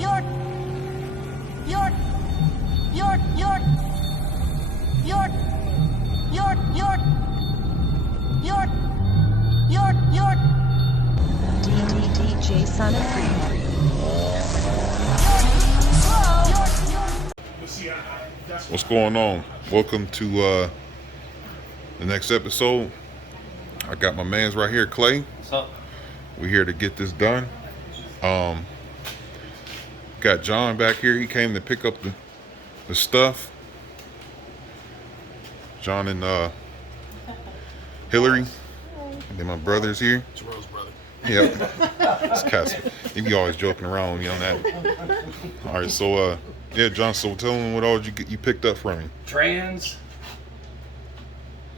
DJ Son of Prix. What's going on? Welcome to the next episode. I got my mans right here, Clay. What's up? We're here to get this done. Got John back here. He came to pick up the stuff. John and Hillary. And then my brother's here. Jerome brother. Yep. It's Cassie. He be always joking around with me on that. All right, so yeah, John. So tell him what all you picked up from me. Trans,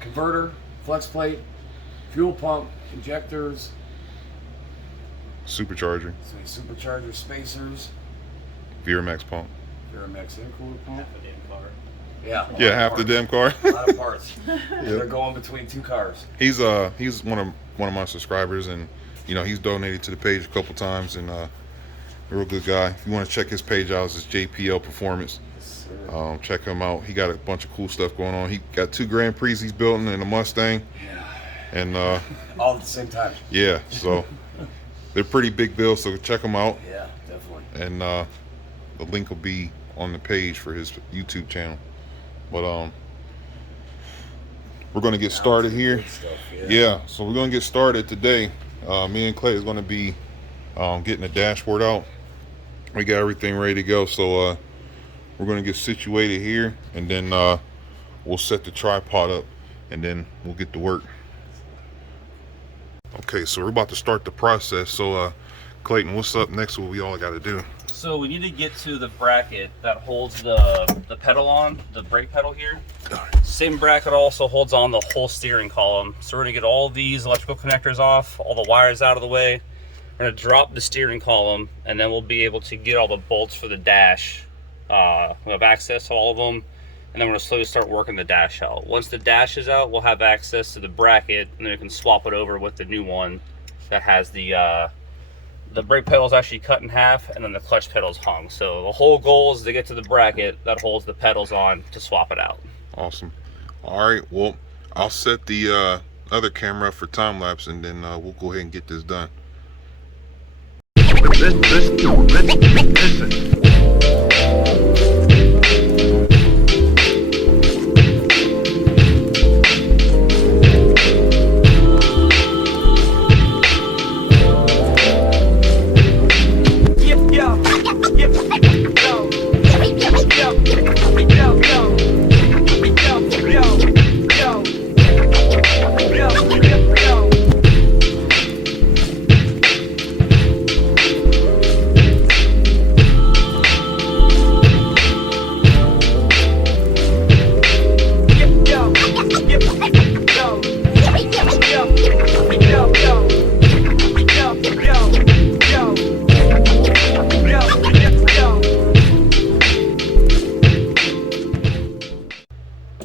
converter, flex plate, fuel pump, injectors, Supercharger, supercharger spacers, Veramex pump. Veramex intercooler pump. Half a damn car. Yeah, Half the damn car. A lot of parts. They're going between two cars. He's one of my subscribers, and you know he's donated to the page a couple times, and a real good guy. If you want to check his page out, it's JPL Performance. Yes, Check him out. He got a bunch of cool stuff going on. He got 2 Grand Prix he's building and a Mustang. Yeah. And All at the same time. yeah, so they're pretty big builds, so check them out. Yeah, definitely. And the link will be on the page for his YouTube channel. But we're gonna get started here. Yeah, so we're gonna get started today. Me and Clay is gonna be getting the dashboard out. We got everything ready to go, so we're gonna get situated here, and then we'll set the tripod up, and then we'll get to work. Okay, so we're about to start the process. So Clayton, what's up next? What we all got to do? So we need to get to the bracket that holds the pedal on, the brake pedal here. Same bracket also holds on the whole steering column. So we're gonna get all these electrical connectors off, all the wires out of the way. We're gonna drop the steering column, and then we'll be able to get all the bolts for the dash. We have access to all of them, and then we're gonna slowly start working the dash out. Once the dash is out, we'll have access to the bracket, and then we can swap it over with the new one that has the brake pedal is actually cut in half, and then the clutch pedal is hung. So the whole goal is to get to the bracket that holds the pedals on to swap it out. Awesome. All right, well, I'll set the other camera up for time lapse, and then we'll go ahead and get this done. Listen.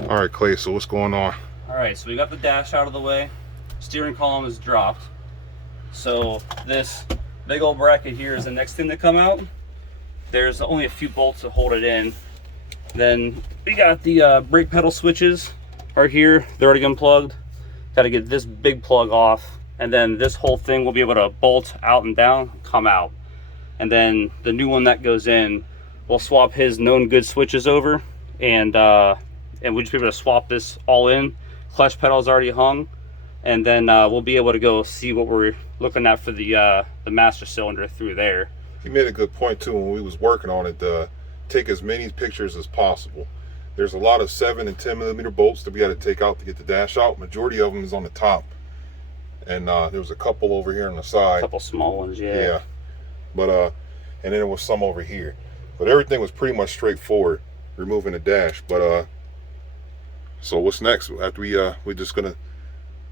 All right, Clay, so what's going on? All right, so we got the dash out of the way. Steering column is dropped. So this big old bracket here is the next thing to come out. There's only a few bolts to hold it in. Then we got the brake pedal switches right here. They're already unplugged. Got to get this big plug off, and then this whole thing will be able to bolt out and down, come out. And then the new one that goes in, we'll swap his known good switches over, and we'll just be able to swap this all in. Clutch pedal is already hung, and then we'll be able to go see what we're looking at for the master cylinder through there. He made a good point too when we was working on it. Take as many pictures as possible. There's a lot of 7 and 10 millimeter bolts that we had to take out to get the dash out. Majority of them is on the top, and there was a couple over here on the side. A couple small ones, yeah. Yeah, but and then there was some over here. But everything was pretty much straightforward, removing the dash. But so what's next? After we're just gonna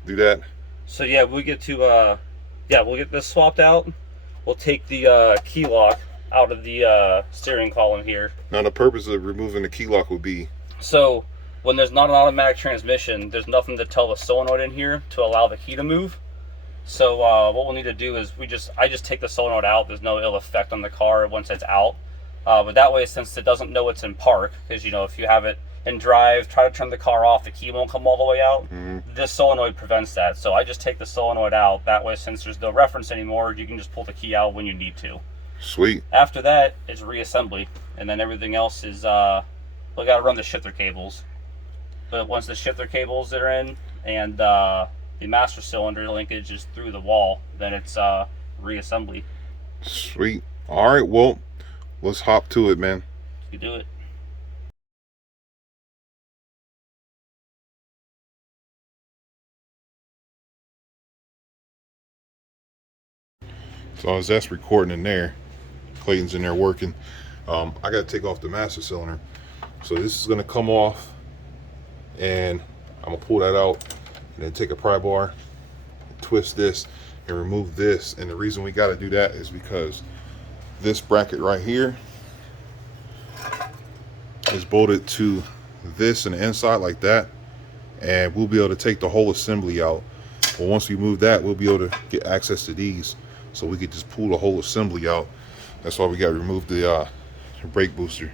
do that. So yeah, we get to we'll get this swapped out. We'll take the key lock out of the steering column here. Now the purpose of removing the key lock would be, so when there's not an automatic transmission, there's nothing to tell the solenoid in here to allow the key to move. So what we'll need to do is I just take the solenoid out. There's no ill effect on the car once it's out. But that way, since it doesn't know it's in park, because you know, if you have it in drive, try to turn the car off, the key won't come all the way out. This solenoid prevents that. So I just take the solenoid out. That way, since there's no reference anymore, you can just pull the key out when you need to. Sweet. After that, it's reassembly, and then everything else is we got to run the shifter cables. But once the shifter cables are in and the master cylinder linkage is through the wall, then it's reassembly. Sweet. All right, well, let's hop to it, man. You do it. So as that's recording in there, Clayton's in there working. I got to take off the master cylinder. So this is going to come off, and I'm going to pull that out, and then take a pry bar, twist this, and remove this. And the reason we got to do that is because this bracket right here is bolted to this and the inside like that, and we'll be able to take the whole assembly out. But once we move that, we'll be able to get access to these, so we could just pull the whole assembly out. That's why we got to remove the brake booster.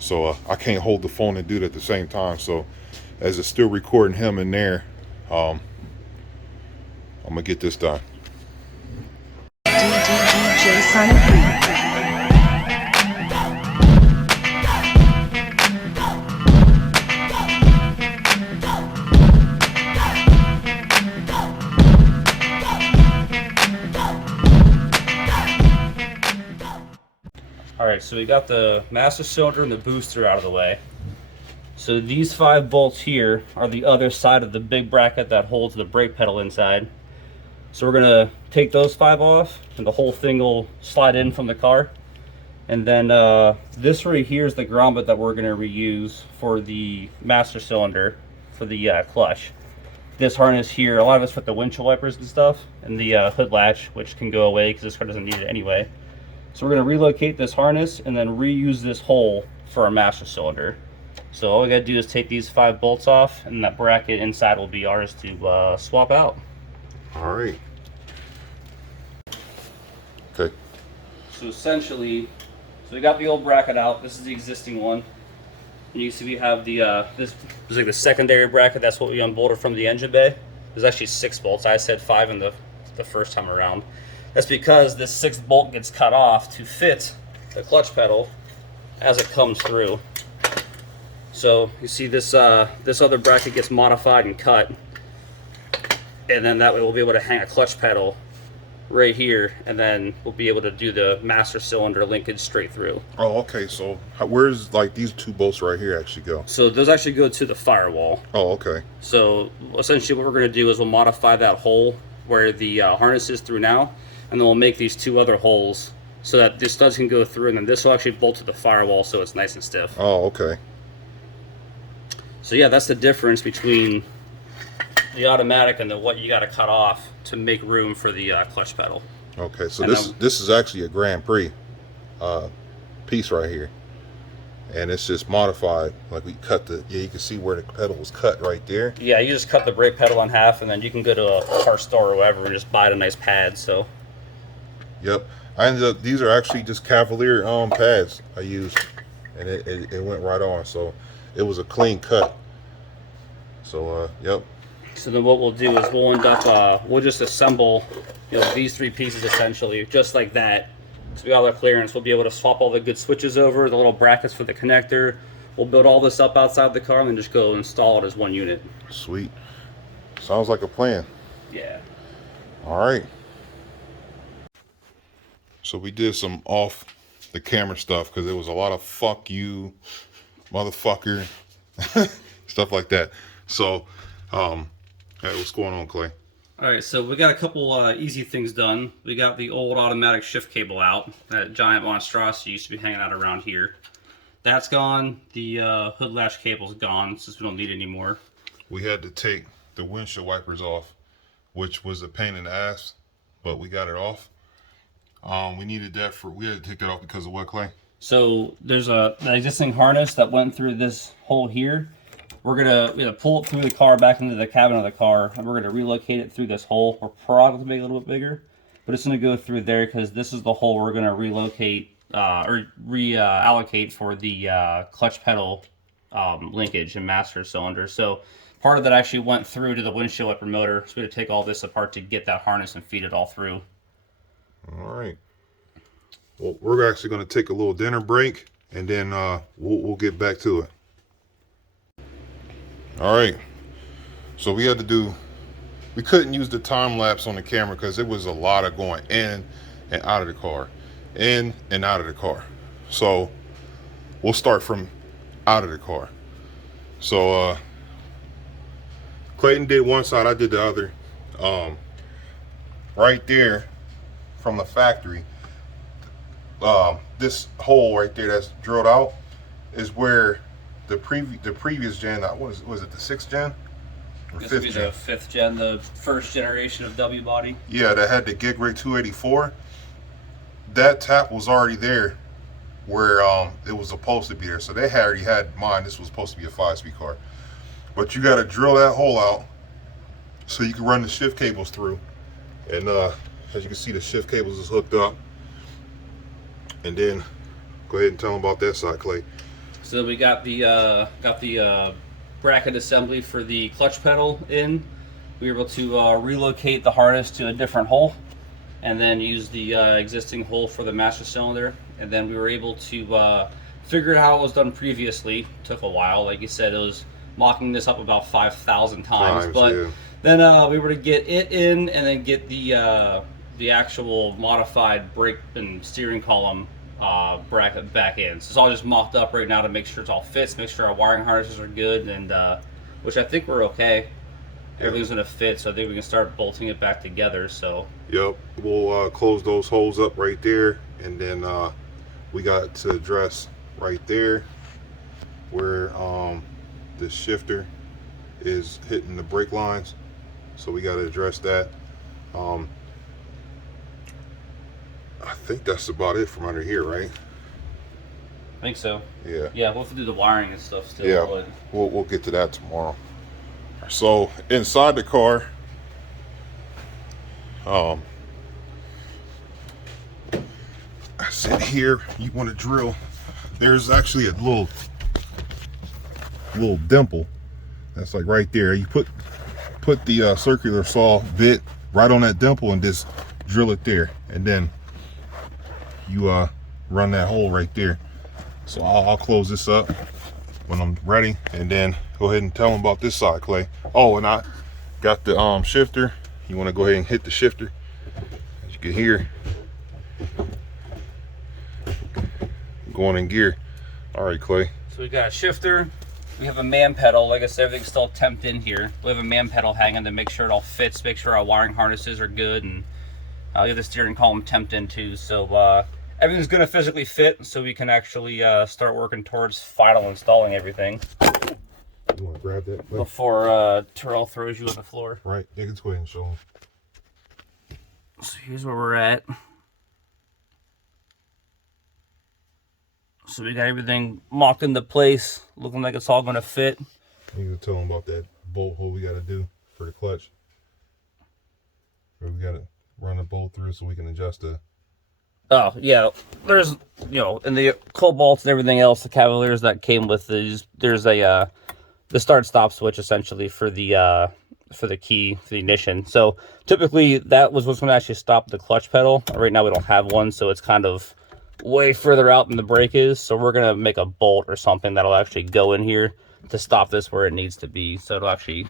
So I can't hold the phone and do it at the same time. So as it's still recording him in there, I'm gonna get this done. DJ Sonic Prix. Alright, so we got the master cylinder and the booster out of the way. So these 5 bolts here are the other side of the big bracket that holds the brake pedal inside. So we're going to take those 5 off, and the whole thing will slide in from the car. And then this right here is the grommet that we're going to reuse for the master cylinder for the clutch. This harness here, a lot of it's with the windshield wipers and stuff, and the hood latch, which can go away because this car doesn't need it anyway. So we're going to relocate this harness and then reuse this hole for our master cylinder. So all we got to do is take these 5 bolts off, and that bracket inside will be ours to swap out. All right. Okay. So essentially, so we got the old bracket out. This is the existing one. And you see we have the, this is like the secondary bracket. That's what we unbolted from the engine bay. There's actually 6 bolts. I said 5 in the first time around. That's because this 6th bolt gets cut off to fit the clutch pedal as it comes through. So you see this this other bracket gets modified and cut, and then that way we'll be able to hang a clutch pedal right here, and then we'll be able to do the master cylinder linkage straight through. Oh, okay. So where's like these 2 bolts right here actually go? So those actually go to the firewall. Oh, okay. So essentially what we're going to do is we'll modify that hole where the harness is through now, and then we'll make these 2 other holes so that the studs can go through, and then this will actually bolt to the firewall so it's nice and stiff. Oh, okay. So yeah, that's the difference between the automatic and what you got to cut off to make room for the clutch pedal. Okay, so And this is actually a Grand Prix piece right here, and it's just modified. Like we cut you can see where the pedal was cut right there. Yeah, you just cut the brake pedal in half, and then you can go to a car store or whatever and just buy a nice pad. So Yep, I ended up, these are actually just Cavalier pads I used, and it went right on. So it was a clean cut. So yep. So then what we'll do is we'll end up, we'll just assemble, you know, these 3 pieces essentially, just like that. So we got all our clearance. We'll be able to swap all the good switches over, the little brackets for the connector. We'll build all this up outside the car and then just go install it as one unit. Sweet. Sounds like a plan. Yeah. All right. So we did some off the camera stuff because there was a lot of fuck you, motherfucker, stuff like that. So, hey, what's going on, Clay? All right, so we got a couple easy things done. We got the old automatic shift cable out. That giant monstrosity used to be hanging out around here. That's gone. The hood latch cable's gone since we don't need it anymore. We had to take the windshield wipers off, which was a pain in the ass, but we got it off. We needed that we had to take that off because of what, Clay? So there's an existing harness that went through this hole here. we're gonna pull it through the car back into the cabin of the car, and we're gonna relocate it through this hole. We're probably gonna make it a little bit bigger, but it's gonna go through there because this is the hole we're gonna relocate or reallocate for the clutch pedal linkage and master cylinder. So part of that actually went through to the windshield wiper motor. So we had to take all this apart to get that harness and feed it all through. All right. Well, we're actually going to take a little dinner break, and then we'll get back to it. All right. So we couldn't use the time lapse on the camera because it was a lot of going in and out of the car, in and out of the car. So we'll start from out of the car. So Clayton did one side, I did the other. Right there from the factory, this hole right there that's drilled out is where the previous gen, was it the 6th gen? Or This would 5th be gen? the 5th gen, the first generation of W body. Yeah, that had the gig rig 284. That tap was already there where it was supposed to be there. So they already had mine. This was supposed to be a 5-speed car. But you got to drill that hole out so you can run the shift cables through. And as you can see, the shift cables is hooked up. And then go ahead and tell them about that side, Clay. So we got the bracket assembly for the clutch pedal in. We were able to relocate the harness to a different hole, and then use the existing hole for the master cylinder. And then we were able to figure out how it was done previously. Took a while, like you said, it was mocking this up about 5,000 times. But yeah. then we were to get it in, and then get the actual modified brake and steering column bracket back in. So it's all just mocked up right now to make sure it's all fits, make sure our wiring harnesses are good, and which I think we're okay. Everything's gonna fit, so I think we can start bolting it back together. So Yep, we'll close those holes up right there, and then we got to address right there where the shifter is hitting the brake lines, so we got to address that. I think that's about it from under here, right? I think so. Yeah. Yeah, we'll have to do the wiring and stuff still. Yeah, But we'll get to that tomorrow. So inside the car, I said here, you want to drill. There's actually a little dimple that's like right there. You put the circular saw bit right on that dimple and just drill it there, and then you run that hole right there. So I'll close this up when I'm ready, and then go ahead and tell them about this side, Clay. Oh, and I got the shifter. You want to go ahead and hit the shifter, as you can hear, going in gear. All right, Clay. so we got a shifter. We have a man pedal. Like I said, everything's still temped in here. We have a man pedal hanging to make sure it all fits, make sure our wiring harnesses are good, and we have the steering column temped in too. So everything's gonna physically fit, so we can actually start working towards final installing everything. You want to grab that, Clay? Before Terrell throws you on the floor. Right, yeah, let's go ahead and show them. So here's where we're at. So we got everything mocked into place, looking like it's all gonna fit. You can tell them about that bolt hole we got to do for the clutch. We got to run the bolt through so we can adjust the. Oh yeah, there's in the Cobalts and everything else, the Cavaliers that came with these. There's a the start stop switch essentially for the key for the ignition. So typically that was what's going to actually stop the clutch pedal. Right now we don't have one, so it's kind of way further out than the brake is. So we're gonna make a bolt or something that'll actually go in here to stop this where it needs to be, so it'll actually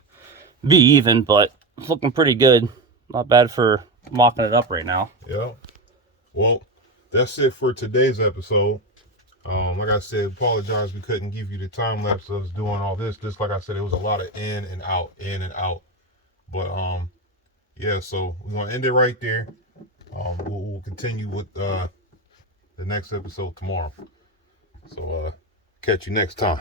be even. But it's looking pretty good. Not bad for mocking it up right now. Yeah. Well, that's it for today's episode. Like I said, apologize we couldn't give you the time lapse of us doing all this. Just like I said, it was a lot of in and out. But yeah, so we're gonna end it right there. We'll continue with the next episode tomorrow. So catch you next time.